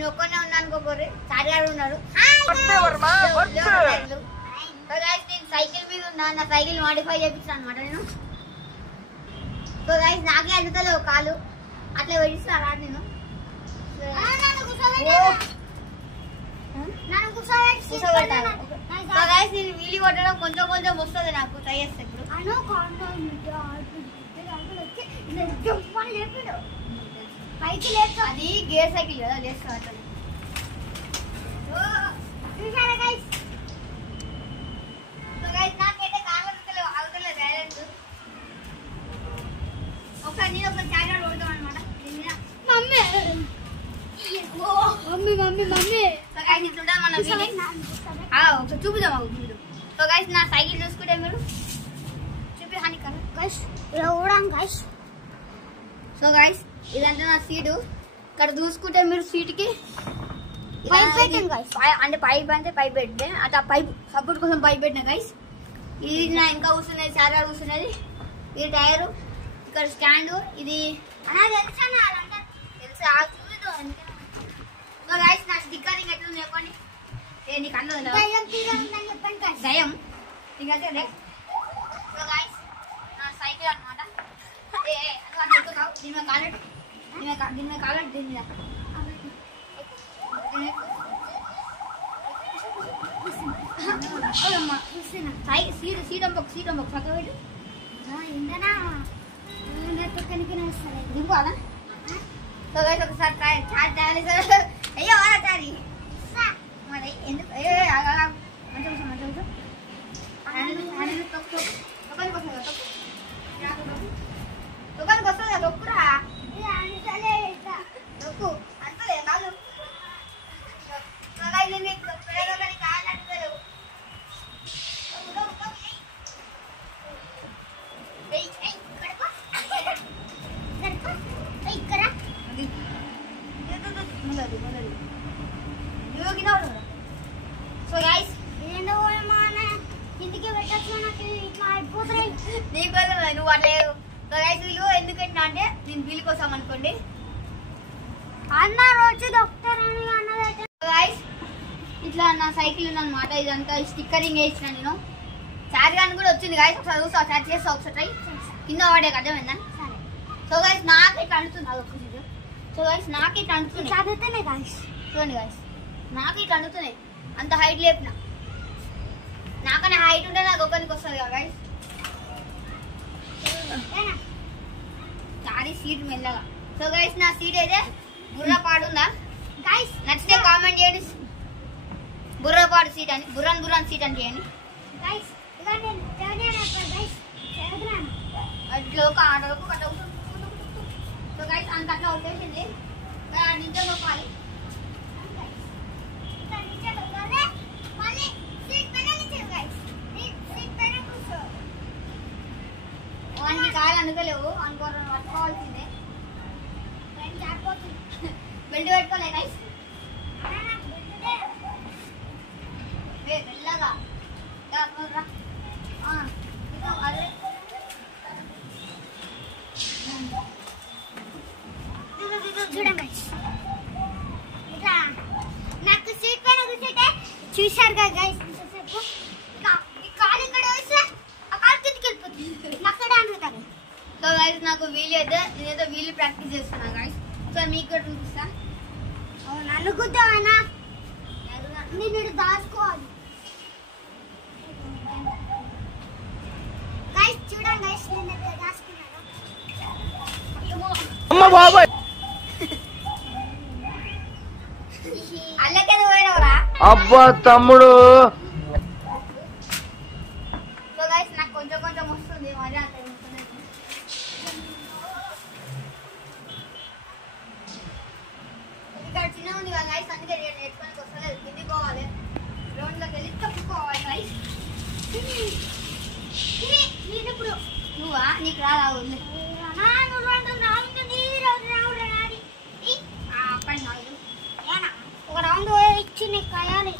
నేను ఒక్కనే ఉన్నాను అనుకోకూరి చారిగాడు ఉన్నాడు నేను సైకిల్ మీద ఉన్నా నా సైకిల్ మాడిఫై చేయించాను అనమాట నేను సో గైస్ నాకే అందుతలేవు కాలు అట్లా పెట్టిస్తాను రా నేను నేను వీలి కొట్టడం కొంచెం కొంచెం వస్తుంది నాకు ట్రై చేస్తే ఇప్పుడు అది గేర్ సైకిల్ కదా లేస్తా నాకైతే కావాలి అవుతలేదు బ్యాలెన్స్ ఒకసారి నేను ఒక చార్జర్ కొడతాం అనమాట చూపుదాం సో గైస్ నా సైకిల్ చూసుకుంటే మీరు చూపి సో గైస్ ఇదంటే నా సీటు ఇక్కడ చూసుకుంటే మీరు సీటుకి అంటే పైప్ అంటే పైప్ పెట్టే అట్లా పైప్ సపోర్ట్ కోసం పైప్ పెట్టిన గైస్ ఇది నా ఇంకా కూర్చున్నది చాలా కూర్చున్నది ఇది టైరు ఇక్కడ స్టాండ్ ఇది తెలుసా చూద్దాం సో గైస్ నా స్టిక్కరింగ్ ఎట్లుంది చెప్పండి నీకు అన్నది దయం నీకైతే సో గైస్ నా సైకిల్ అనమాట దీని మీద కాలెట్ దీని మీద కాలెట్ దీని మీద సీట్ అమ్మకు పక్క పెట్టు దింపు అలా సో గైస్ ఒకసారి చార్జ్ తయారీ అయ్యో అలా చారీ మరి ఎందుకు మంచిగా ఒకరికి వస్తుంది తొక్కురా తొక్కు అంతలే కాదు సో గైస్ ఇంటికి పెట్టచ్చు నాకు ఇట్లా అయిపోతున్నాయి నీకు నువ్వు అట్లేదు సో గైస్ వీళ్ళు ఎందుకంటే అంటే నేను వీళ్ళ కోసం అనుకోండి అన్న రోజు డాక్టర్ అని అన్నదైతే గైస్ ఇట్లా నా సైకిల్ ఉందన్నమాట ఇదంతా స్టిక్కరింగ్ వేసిన నేను చార్జర్ కూడా వచ్చింది గైస్ ఒకసారి చూస్తా ఒకసారి చేస్తా ఒకసారి కింద పడే అర్థమైందా సో గైస్ నాకు ఇట్లా అంటుతుంది అది ఒక్క సో గైస్ నాకు ఇట్లా అంటున్నాయి చదువుతున్నాయి గైస్ చూడండి గైస్ నాకు ఇట్లా అంటున్నాయి అంత హైట్ లేపిన నాకన్నా హైట్ ఉంటే నాకు ఒకరికి వస్తుంది కదా గైస్ చారీ సీట్ మెల్లగా సో గైస్ నా సీట్ అయితే బుర్రపాడు ఉందా గైస్ నచ్చితే కామెంట్ చేయండి బుర్రపాడు సీట్ అని బుర్రాన్ సీట్ అని చేయండి గైస్ అట్లా ఒక ఆటలకు కట్ అవుతుంది సో గైస్ అంత అట్లా వచ్చేసింది నిజం నొక్కాలి వానికి కాయలు అందుకోలేవు అనుకోవడం పట్టుకోవాల్సిందే బెల్ట్ పెట్టుకోలే గైస్ మెల్లగా అదే చూడండి ఇట్లా నాకు సీట్ పైన కూర్చుంటే చూశారు కదా గైస్ ఈ కాలు ఇక్కడ వస్తే ఆ కాలు కిందకి వెళ్ళిపోతుంది అక్కడ అనుకుంటాను సో గైస్ నాకు వీలు అయితే నేనైతే వీలు ప్రాక్టీస్ చేస్తున్నా గైస్ సో మీకు కూడా చూపిస్తా అవును అనుకుంటామన్నా నేను దాచుకోవాలి గైస్ చూడండి గైస్ నేను ఇక్కడ దాచుకున్నాను అమ్మ బాబాయ్ అల్లకే పోయినవరా అబ్బా తమ్ముడు సో గైస్ నాకు కొంచెం కొంచెం వస్తుంది మరి అంత వస్తుంది ఇక్కడ చిన్న ఉంది కదా గైస్ అందుకే నేర్చుకోనికి వస్తలేదు కిందికి పోవాలి గ్రౌండ్లోకి వెళ్ళి తప్పుకోవాలి గైస్ ఇప్పుడు నువ్వా నీకు రాదా ఉంది ఒక రౌండ్ ఇచ్చి నీకు కాయాలి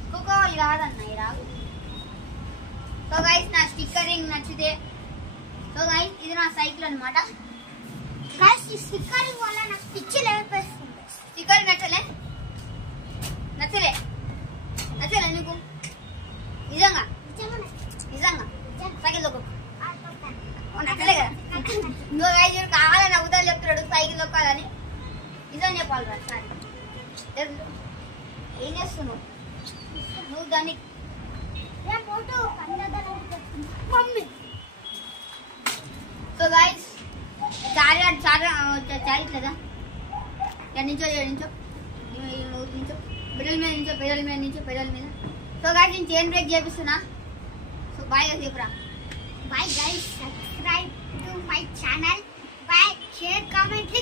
ఇంకొకవాలి కాదన్న రాదు సో గైస్ నా స్టిక్కరింగ్ నచ్చితే సో గైస్ ఇది నా సైకిల్ అనమాట గైస్ ఈ స్టిక్కరింగ్ వల్ల నాకు పిచ్చి లేపేస్తుంది. స్టిక్కరింగ్ నచ్చలే నీకు నిజంగా సైకిల్ దొక్క నచ్చలే కదా. నువ్వు గైస్ కావాలని అబద్ధాలు చెప్తున్నాడు సైకిల్ దొక్కాలని. నిజం చెప్పాలి రా సార్. ఏం చేస్తున్నావు నువ్వు దాన్ని మమ్మీ. సో గైస్ చారీ లేదా నించో పెడల్ మీద. సో గైస్ నేను చైన్ బ్రేక్ చేపిస్తున్నా. సో బాయ్ చెప్పురా. Bye guys, subscribe to my channel, bye, share, comment.